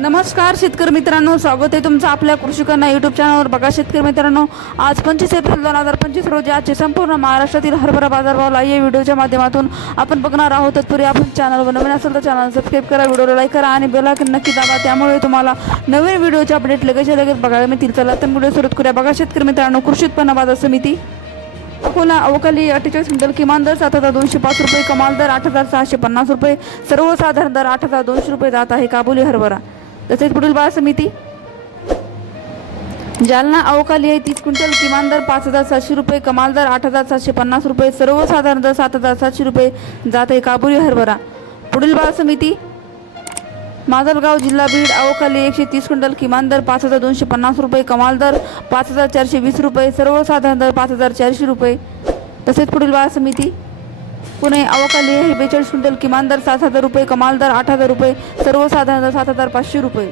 नमस्कार शेतकरी मित्रांनो. स्वागत आहे तुमचं आपल्या कृषिकांना यूट्यूब चॅनलवर बघा शेतकरी मित्रांनो आज पंचवीस एप्रिल दोन हजार पंचवीस रोजी आजचे संपूर्ण महाराष्ट्रातील हरभरा बाजारभावला या व्हिडिओच्या माध्यमातून आपण बघणार आहोत. तत्पूर्वी आपण चॅनलवर नवीन असेल तर चॅनल सबस्क्राईब करा व्हिडिओला लाईक करा आणि बेल आयकॉन नक्की दाबा. त्यामुळे तुम्हाला नवीन व्हिडिओचे अपडेट लगेच लगेच बघायला मिळतील. चला तर व्हिडिओ सुरू करूया. बघा शेतकरी मित्रांनो कृषी उत्पन्न बाजार समिती. अकोला अवकाली अठ्ठेचाळीस क्विंटल किमान दर सात हजार दोनशे पाच रुपये कमाल दर आठ हजार सहाशे पन्नास रुपये. सर्वसाधारण दर आठ हजार दोनशे रुपये जात आहे. काबुली हरभरा. तसेच पुढील बाळ समिती. जालना अवकाली आहे तीस क्विंटल किमान दर पाच हजार सातशे रुपये कमाल दर आठ हजार सातशे पन्नास रुपये सर्वसाधारण दर सात हजार सातशे रुपये जात आहे काबुरी हरभरा. पुढील बाळ समिती. माजलगाव जिल्हा बीड अवकाली एकशे तीस क्विंटल किमान दर पाच हजार दोनशे पन्नास रुपये कमाल दर पाच हजार चारशे वीस रुपये सर्वसाधारण दर पाच हजार चारशे रुपये. तसेच पुढील बाळ समिती. पुणे अवकाली हे बेचाळीस क्विंटल किमान दर सात हजार रुपये कमाल दर आठ हजार रुपये सर्वसाधारण दर सात हजार पाचशे रुपये.